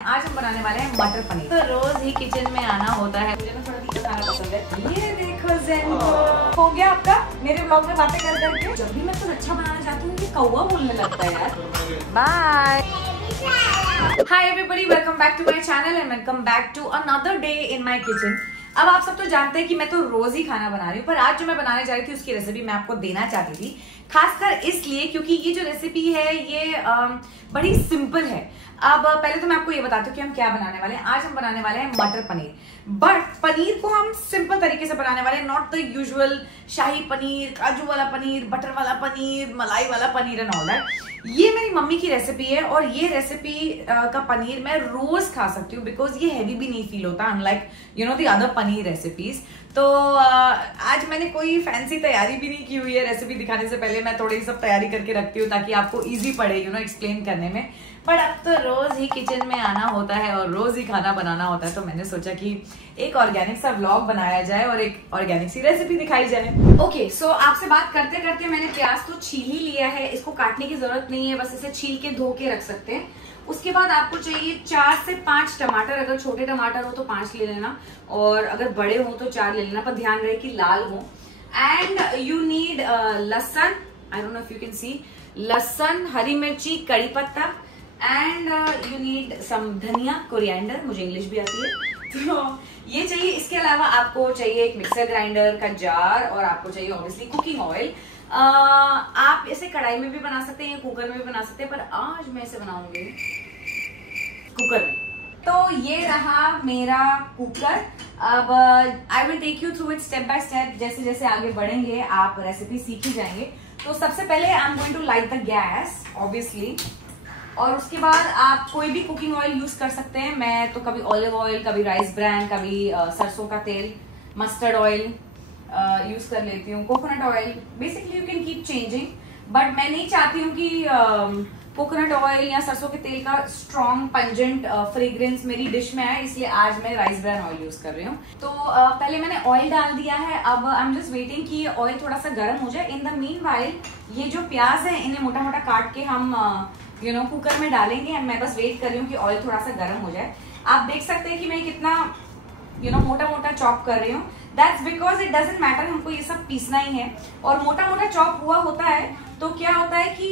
आज हम बनाने वाले हैं मटर पनीर। तो रोज ही किचन में आना होता है, मुझे ना थोड़ा तीखा खाना पसंद है। ये देखो ज़ेनको हो गया आपका मेरे ब्लॉग में बातें कर करके। जब भी मैं कुछ अच्छा बनाना चाहती हूँ ये कौवा बोलने लगता है यार। Bye hi everybody, welcome back to my channel and welcome back to another day in my kitchen. अब आप सब तो जानते हैं कि मैं तो रोज ही खाना बना रही हूँ, पर आज जो मैं बनाने जा रही थी उसकी रेसिपी मैं आपको देना चाहती थी, खासकर इसलिए क्योंकि ये जो रेसिपी है ये बड़ी सिंपल है। अब पहले तो मैं आपको ये बताती हूँ कि हम क्या बनाने वाले हैं। आज हम बनाने वाले हैं मटर पनीर, बट पनीर को हम सिंपल तरीके से बनाने वाले हैं, नॉट द यूजुअल शाही पनीर, काजू वाला पनीर, बटर वाला पनीर, मलाई वाला पनीर एंड ऑल दैट। ये मेरी मम्मी की रेसिपी है और ये रेसिपी का पनीर मैं रोज खा सकती हूँ बिकॉज ये हैवी भी नहीं फील होता, unlike you know the other paneer recipes. तो आज मैंने कोई फैंसी तैयारी भी नहीं की हुई है। रेसिपी दिखाने से पहले मैं थोड़ी सब तैयारी करके रखती हूँ ताकि आपको इजी पड़े यू नो एक्सप्लेन करने में। बट अब तो रोज ही किचन में आना होता है और रोज ही खाना बनाना होता है, तो मैंने सोचा कि एक ऑर्गेनिक सा व्लॉग बनाया जाए और एक ऑर्गेनिक सी रेसिपी दिखाई जाए। ओके, सो आपसे बात करते करते मैंने प्याज तो छील ही लिया है, इसको काटने की जरूरत नहीं है, बस इसे छील के धो के रख सकते हैं। उसके बाद आपको चाहिए 4 से 5 टमाटर। अगर छोटे टमाटर हो तो 5 ले लेना और अगर बड़े हो तो 4 ले लेना, पर ध्यान रहे कि लाल हो। एंड यू नीड लहसन, I don't know if you can see, लहसन, हरी मिर्ची, कड़ी पत्ता एंड यू नीड सम धनिया, कोरिएंडर, मुझे इंग्लिश भी आती है तो ये चाहिए। इसके अलावा आपको चाहिए एक मिक्सर ग्राइंडर का जार और आपको चाहिए ऑब्वियसली कुकिंग ऑयल। आप इसे कढ़ाई में भी बना सकते हैं, कुकर में भी बना सकते हैं, पर आज मैं इसे बनाऊंगी कुकर में। तो ये रहा मेरा कुकर। अब I will take you through it step by step, जैसे जैसे आगे बढ़ेंगे आप रेसिपी सीख ही जाएंगे। तो सबसे पहले I am going to light the gas obviously, और उसके बाद आप कोई भी कुकिंग ऑयल यूज कर सकते हैं। मैं तो कभी ऑलिव ऑयल, कभी राइस ब्रान, कभी सरसों का तेल, मस्टर्ड ऑयल यूज कर लेती हूँ, coconut oil. Basically you can keep changing, but मैं नहीं चाहती हूँ कि कोकोनट ऑयल या सरसों के तेल का स्ट्रॉन्ग पंजेंट फ्रेग्रेंस मेरी डिश में आए, इसलिए आज मैं राइस ब्रान ऑयल यूज कर रही हूँ। तो पहले मैंने ऑयल डाल दिया है। अब आई एम जस्ट वेटिंग कि ऑयल थोड़ा सा गर्म हो जाए। इन द मीन वाइल ये जो प्याज है इन्हें मोटा मोटा काट के हम यू नो कुकर में डालेंगे एंड मैं बस वेट कर रही हूँ कि ऑयल थोड़ा सा गर्म हो जाए। आप देख सकते हैं कि मैं कितना यू नो मोटा मोटा चॉप कर रही हूँ। That's because it doesn't matter, हमको ये सब पीसना ही है। और मोटा मोटा चॉप हुआ होता है तो क्या होता है कि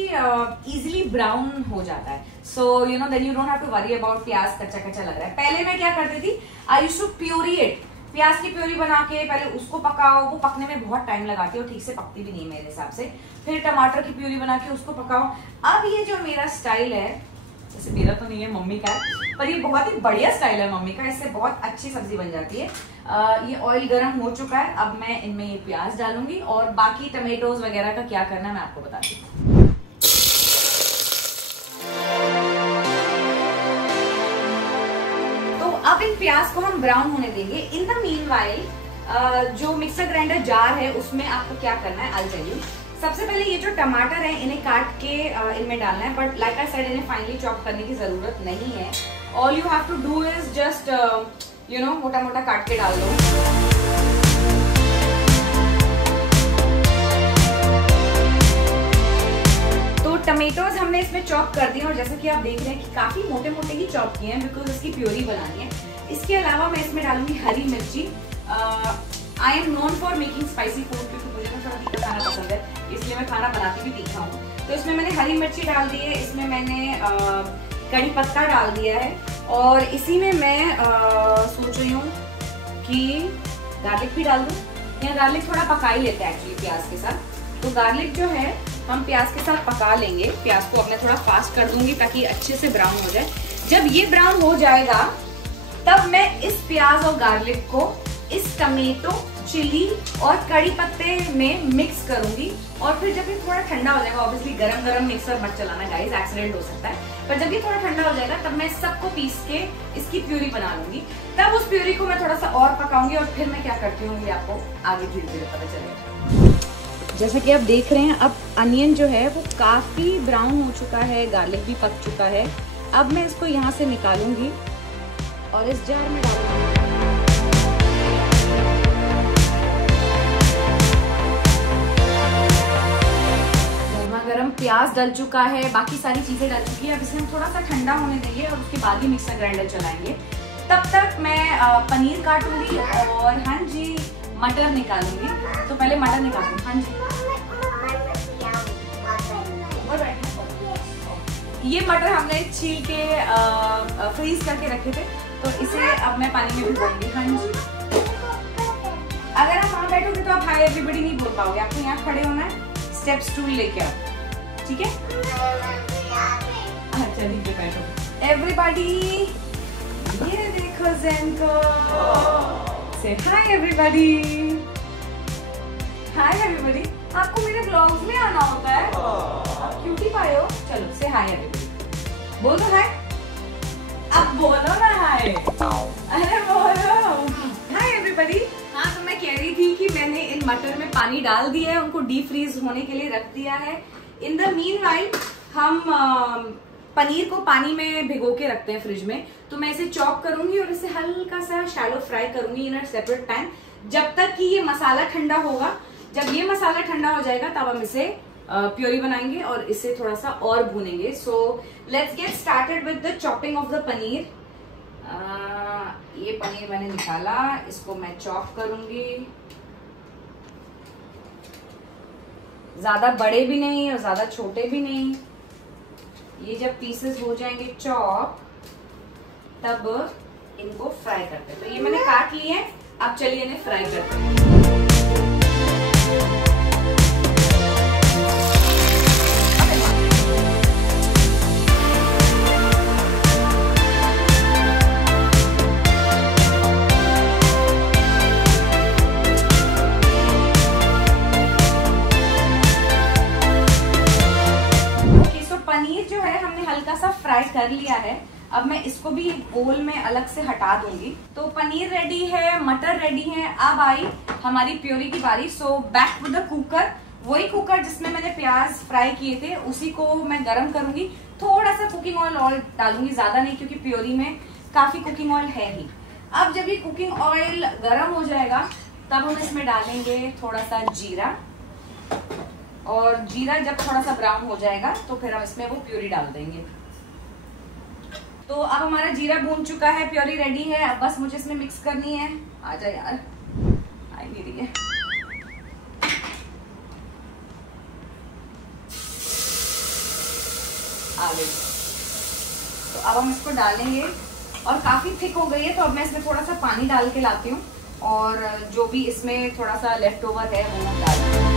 इजिली ब्राउन हो जाता है। So you know then you don't have to worry about प्याज कच्चा कच्चा लग रहा है। पहले मैं क्या करती थी, I used to puree it, प्याज की प्यूरी बना के पहले उसको पकाओ, वो पकने में बहुत टाइम लगाती है और ठीक से पकती भी नहीं मेरे हिसाब से। फिर टमाटर की प्यूरी बना के उसको पकाओ। अब ये जो मेरा स्टाइल है, जैसे मेरा तो नहीं है, मम्मी का है, पर ये बहुत ही बढ़िया स्टाइल है मम्मी का, इससे बहुत अच्छी सब्जी बन जाती है। ये ऑयल गर्म हो चुका है, अब मैं इनमें ये प्याज डालूंगी और बाकी टमेटोज वगैरह का क्या करना है मैं आपको बताती हूँ। अब इन प्याज को हम ब्राउन होने देंगे। इन द मीनवाइल जो मिक्सर ग्राइंडर जार है उसमें आपको क्या करना है आई टेल यू। सबसे पहले ये जो टमाटर है इन्हें काट के इनमें डालना है, बट लाइक आई सेड इन्हें फाइनली चॉप करने की जरूरत नहीं है। All you have to do is just you know मोटा मोटा काट के डाल दो। तो टमेटोज हमने इसमें चॉप कर दिए और जैसा कि आप देख रहे हैं कि काफी मोटे मोटे ही चॉप किए हैं बिकॉज इसकी प्योरी बनानी है। इसके अलावा मैं इसमें डालूंगी हरी मिर्ची। I am known for making spicy food क्योंकि मुझे ना थोड़ा तीखा खाना पसंद है, इसलिए मैं खाना बनाती भी तीखा हूँ। तो इसमें मैंने हरी मिर्ची डाल दी है, इसमें मैंने कड़ी पत्ता डाल दिया है और इसी में मैं सोच रही हूँ कि गार्लिक भी डाल दूँ। या गार्लिक थोड़ा पका ही लेते हैं एक्चुअली प्याज के साथ। तो गार्लिक जो है हम प्याज के साथ पका लेंगे। प्याज को अब मैं थोड़ा फास्ट कर दूंगी ताकि अच्छे से ब्राउन हो जाए। जब ये ब्राउन हो जाएगा तब मैं इस प्याज और गार्लिक को इस टमेटो, चिली और कड़ी पत्ते में मिक्स करूंगी। और फिर जब ये थोड़ा ठंडा हो जाएगा, ऑब्वियसली गरम गरम मिक्सर मत चलाना गाइस, एक्सीडेंट हो सकता है, पर जब ये थोड़ा ठंडा हो जाएगा तब मैं सबको पीस के इसकी प्यूरी बना लूंगी। तब उस प्यूरी को मैं थोड़ा सा और पकाऊंगी और फिर मैं क्या करती हूँ ये आपको आगे धीरे धीरे पता चलेगा। जैसा कि आप देख रहे हैं अब अनियन जो है वो काफी ब्राउन हो चुका है, गार्लिक भी पक चुका है। अब मैं इसको यहाँ से निकालूंगी और इस जार में डालूंगी। गरम प्याज डल चुका है, बाकी सारी चीजें डल चुकी है। अब इसे हम थोड़ा सा ठंडा होने देंगे और उसके बाद ही मिक्सर ग्राइंडर चलाएंगे। तब तक मैं पनीर काटूंगी और हाँ जी मटर निकालूंगी। तो पहले मटर निकालूंगी। हाँ जी ये मटर हमने छील के फ्रीज करके रखे थे, तो इसे अब मैं पानी में भिगोऊंगी। हाँ जी अगर आप वहाँ बैठोगे तो आप हाय एवरीबॉडी नहीं बोल पाओगे, आपको यहाँ खड़े होना है, स्टेप स्टूल लेके आओ, ठीक है? अच्छा नीचे बैठो एवरीबॉडी। ये देखो ज़ेन को, से हाय एवरीबॉडी। हाय एवरीबॉडी, आपको मेरे ब्लॉग्स में आना होता है, आप क्यूटी पाए हो। चलो से हाय एवरीबॉडी, बोलो हाय। अब बोलो ना हाय, अरे बोलो हाय एवरीबॉडी। हाँ तो मैं कह रही थी कि मैंने इन मटर में पानी डाल दिया है, उनको डीप फ्रीज होने के लिए रख दिया है। इन द मीनवाइल हम पनीर को पानी में भिगो के रखते हैं फ्रिज में, तो मैं इसे चॉप करूंगी और इसे हल्का सा शैलो फ्राई करूंगी इन अ सेपरेट पैन, जब तक कि ये मसाला ठंडा होगा। जब ये मसाला ठंडा हो जाएगा तब हम इसे प्योरी बनाएंगे और इसे थोड़ा सा और भूनेंगे। So let's get started with the chopping of the paneer. ये पनीर मैंने निकाला, इसको मैं चॉप करूंगी, ज्यादा बड़े भी नहीं और ज्यादा छोटे भी नहीं। ये जब पीसेस हो जाएंगे चॉप तब इनको फ्राई करते हैं। तो ये मैंने काट लिए हैं, अब चलिए इन्हें फ्राई करते हैं। पनीर जो है हमने हल्का सा फ्राई कर लिया है, अब मैं इसको भी एक बोल में अलग से हटा दूंगी। तो पनीर रेडी है, मटर रेडी है, अब आई हमारी प्योरी की बारी। So back to the cooker, वही कुकर जिसमें मैंने प्याज फ्राई किए थे उसी को मैं गरम करूंगी। थोड़ा सा कुकिंग ऑयल डालूंगी, ज्यादा नहीं क्योंकि प्योरी में काफी कुकिंग ऑयल है ही। अब जब ये कुकिंग ऑयल गरम हो जाएगा तब हम इसमें डालेंगे थोड़ा सा जीरा, और जीरा जब थोड़ा सा ब्राउन हो जाएगा तो फिर हम इसमें वो प्योरी डाल देंगे। तो अब हमारा जीरा भून चुका है, प्योरी रेडी है। अब बस मुझे इसमें मिक्स करनी है। आजा यार, आई नहीं रही है। आ गई। तो अब हम इसको डालेंगे और काफी थिक हो गई है, तो अब मैं इसमें थोड़ा सा पानी डाल के लाती हूँ और जो भी इसमें थोड़ा सा लेफ्ट ओवर है वो हम डाल देंगे।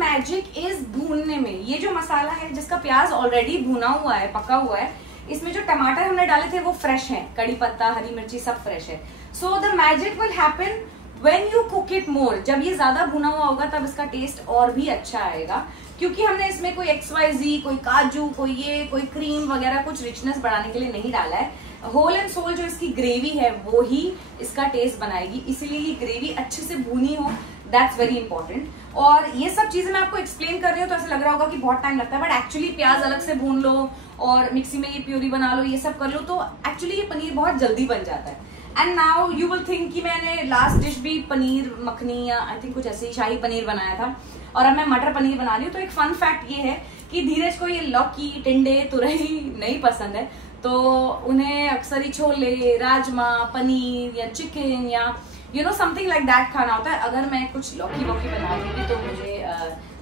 मैजिक इज भूनने में। ये जो मसाला है जिसका प्याज ऑलरेडी भुना हुआ है, पका हुआ है, इसमें जो टमाटर हमने डाले थे वो फ्रेश हैं, कड़ी पत्ता, हरी मिर्ची सब फ्रेश है। So the magic will happen when you cook it more. जब ये ज्यादा भुना हुआ होगा तब इसका टेस्ट और भी अच्छा आएगा, क्योंकि हमने इसमें कोई XYZ, कोई काजू, कोई क्रीम वगैरह कुछ रिचनेस बढ़ाने के लिए नहीं डाला है। होल एंड सोल जो इसकी ग्रेवी है वो ही इसका टेस्ट बनाएगी, इसीलिए ये ग्रेवी अच्छे से भुनी हो, दैट्स वेरी इंपॉर्टेंट। और ये सब चीजें मैं आपको एक्सप्लेन कर रही हूँ तो ऐसा लग रहा होगा कि बहुत टाइम लगता है, बट एक्चुअली प्याज अलग से भून लो और मिक्सी में ये प्योरी बना लो, ये सब कर लो, तो एक्चुअली ये पनीर बहुत जल्दी बन जाता है। And now you will think कि मैंने लास्ट डिश भी पनीर मखनी या आई थिंक कुछ ऐसे ही शाही पनीर बनाया था और अब मैं मटर पनीर बना रही हूँ। तो एक फन फैक्ट ये है कि धीरज को ये लौकी, टिंडे, तुरई नहीं पसंद है, तो उन्हें अक्सर ही छोले, राजमा, पनीर या चिकन या you know something like that खाना होता है। अगर मैं कुछ लौकी वोकी बना दूंगी तो मुझे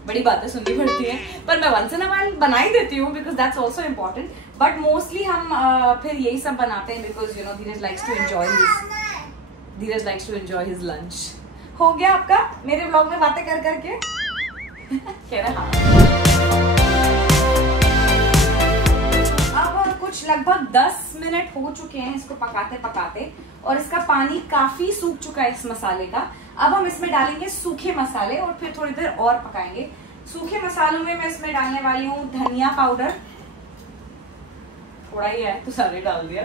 बड़ी बातें सुननी पड़ती है, पर मैं वंस इन अ व्हाइल बना ही देती हूँ because that's also important. But mostly हम फिर यही सब बनाते हैं because you know Dheeraj likes to enjoy his lunch. हो गया आपका मेरे ब्लॉग में बातें कर करके कह रहा हाँ। अब कुछ लगभग 10 मिनट हो चुके हैं इसको पकाते पकाते और इसका पानी काफी सूख चुका है इस मसाले का। अब हम इसमें डालेंगे सूखे मसाले और फिर थोड़ी देर और पकाएंगे। सूखे मसालों में मैं इसमें डालने वाली हूँ धनिया पाउडर, थोड़ा ही है तो सारे डाल दिया,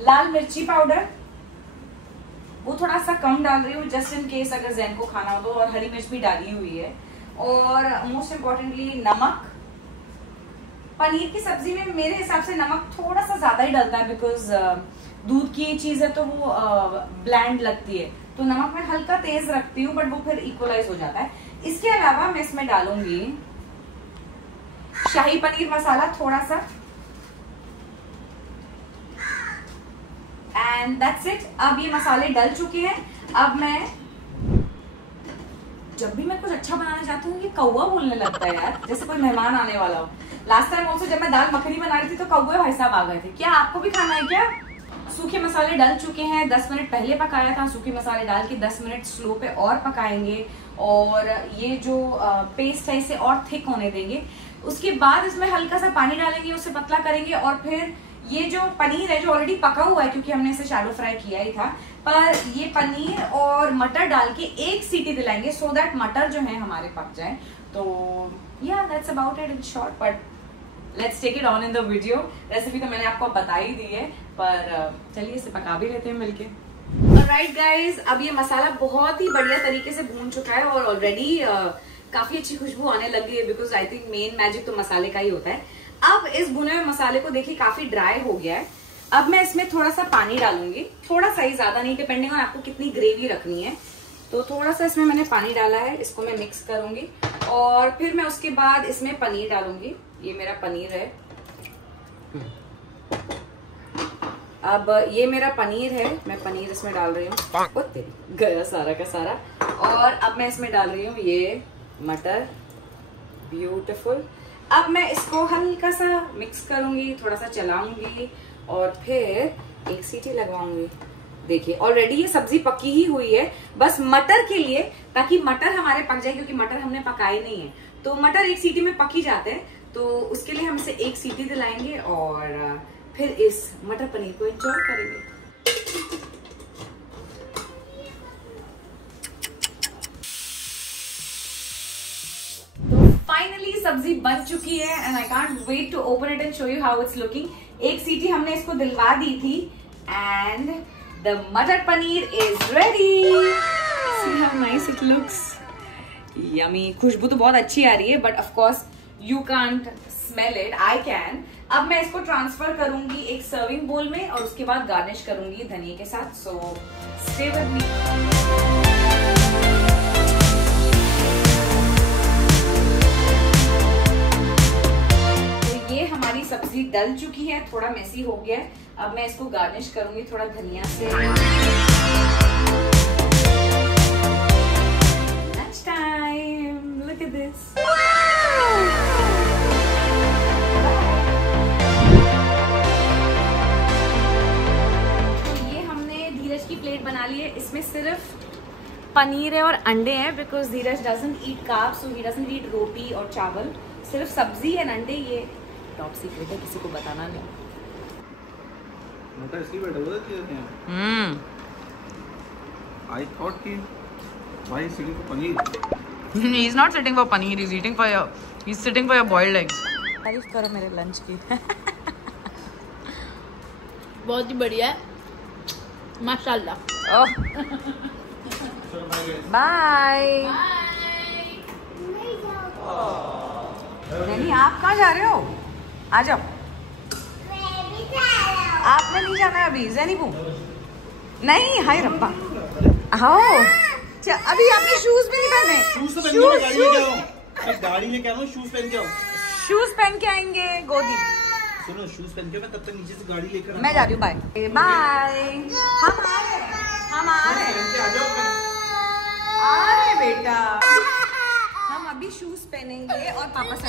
लाल मिर्ची पाउडर वो थोड़ा सा कम डाल रही हूँ जस्ट इन केस अगर ज़ैन को खाना हो तो, और हरी मिर्च भी डाली हुई है, और मोस्ट इम्पोर्टेंटली नमक। पनीर की सब्जी में मेरे हिसाब से नमक थोड़ा सा ज्यादा ही डलता है बिकॉज दूध की चीज है तो वो ब्लैंड लगती है, तो नमक मैं हल्का तेज रखती हूँ बट वो फिर इक्वलाइज हो जाता है। इसके अलावा मैं इसमें डालूंगी शाही पनीर मसाला थोड़ा सा, एंड दैट्स इट। अब ये मसाले डल चुके हैं। अब मैं जब भी मैं कुछ अच्छा बनाना चाहती हूँ ये कौवा बोलने लगता है यार, जैसे कोई मेहमान आने वाला हो। लास्ट टाइम ऑल्सो जब मैं दाल मखनी बना रही थी तो कौवे भाई साहब आ गए थे। क्या आपको भी खाना है क्या? सूखे मसाले डल चुके हैं, 10 मिनट पहले पकाया था। सूखे मसाले डाल के 10 मिनट स्लो पे और पकाएंगे, और ये जो पेस्ट है इसे और थिक होने देंगे। उसके बाद इसमें हल्का सा पानी डालेंगे, उसे पतला करेंगे, और फिर ये जो पनीर है जो ऑलरेडी पका हुआ है क्योंकि हमने इसे शैलो फ्राई किया ही था, पर ये पनीर और मटर डाल के एक सीटी दिलाएंगे सो दैट मटर जो है हमारे पक जाए। तो या that's about it in short, but let's take it on in the video. Recipe तो मैंने आपको बता ही दी है, पर चलिए इसे पका भी लेते हैं मिलके। ऑलराइट गाइस, अब ये मसाला बहुत ही बढ़िया तरीके से भून चुका है और ऑलरेडी काफी अच्छी खुशबू आने लगी है, because I think main magic तो मसाले का ही होता है। अब इस भुने हुए मसाले को देखिए काफी ड्राई हो गया है। अब मैं इसमें थोड़ा सा पानी डालूंगी, थोड़ा सा ही, ज्यादा नहीं, डिपेंडिंग ऑन आपको कितनी ग्रेवी रखनी है। तो थोड़ा सा इसमें मैंने पानी डाला है, इसको मैं मिक्स करूंगी और फिर मैं उसके बाद इसमें पनीर डालूंगी। ये मेरा पनीर है। अब ये मेरा पनीर है, मैं पनीर इसमें डाल रही हूँ। गया सारा का सारा। और अब मैं इसमें डाल रही हूँ ये मटर, ब्यूटीफुल। अब मैं इसको हल्का सा मिक्स करूंगी, थोड़ा सा चलाऊंगी और फिर एक सीटी लगवाऊंगी। देखिए ऑलरेडी ये सब्जी पकी ही हुई है, बस मटर के लिए, ताकि मटर हमारे पक जाए, क्योंकि मटर हमने पकाए नहीं है। तो मटर एक सीटी में पक ही जाते हैं, तो उसके लिए हम इसे एक सीटी दिलाएंगे और फिर इस मटर पनीर को एंजॉय करेंगे। फाइनली सब्जी बन चुकी है and I can't wait to open it and show you how it's looking. एक सीटी हमने इसको दिलवा दी थी and the matar paneer is ready. See how nice it looks, yummy. खुशबू तो बहुत अच्छी आ रही है, but of course you can't smell it, I can. अब मैं इसको ट्रांसफर करूंगी एक सर्विंग बोल में और उसके बाद गार्निश करूंगी धनिया के साथ। So stay with me. हमारी सब्जी डल चुकी है, थोड़ा मेसी हो गया है। अब मैं इसको गार्निश करूंगी थोड़ा धनिया से। Lunch time, look at this. तो ये हमने धीरज की प्लेट बना ली है। इसमें सिर्फ पनीर है और अंडे हैं, because Dheeraj doesn't eat carbs, so he doesn't eat roti और चावल। सिर्फ सब्जी एंड अंडे। ये टॉप सीक्रेट है, किसी को बताना नहीं। मटर इसलिए बैठा हुआ था। I thought कि why is sitting for paneer? He is not sitting for paneer. He's sitting for your boiled eggs. तारीफ करो मेरे लंच की। बहुत ही बढ़िया है, माशाल्लाह। बाय। नहीं, आप कहाँ जा रहे हो? आ जाओ। आपने नहीं जाना है अभी ज़ैनिबू? नहीं, हाय रब्बा। आओ। अभी आपने शूज भी नहीं पहने। शूज तो पहन के गाड़ी में क्या हो? गाड़ी में क्या हो? शूज पहन के आओ। शूज पहन के आएंगे गोदी। सुनो, शूज पहन के मैं तब तक नीचे से गाड़ी लेकर मैं जा रही हूँ। Bye bye. हम आ रहे बेटा। हम अभी शूज पहनेंगे और पापा से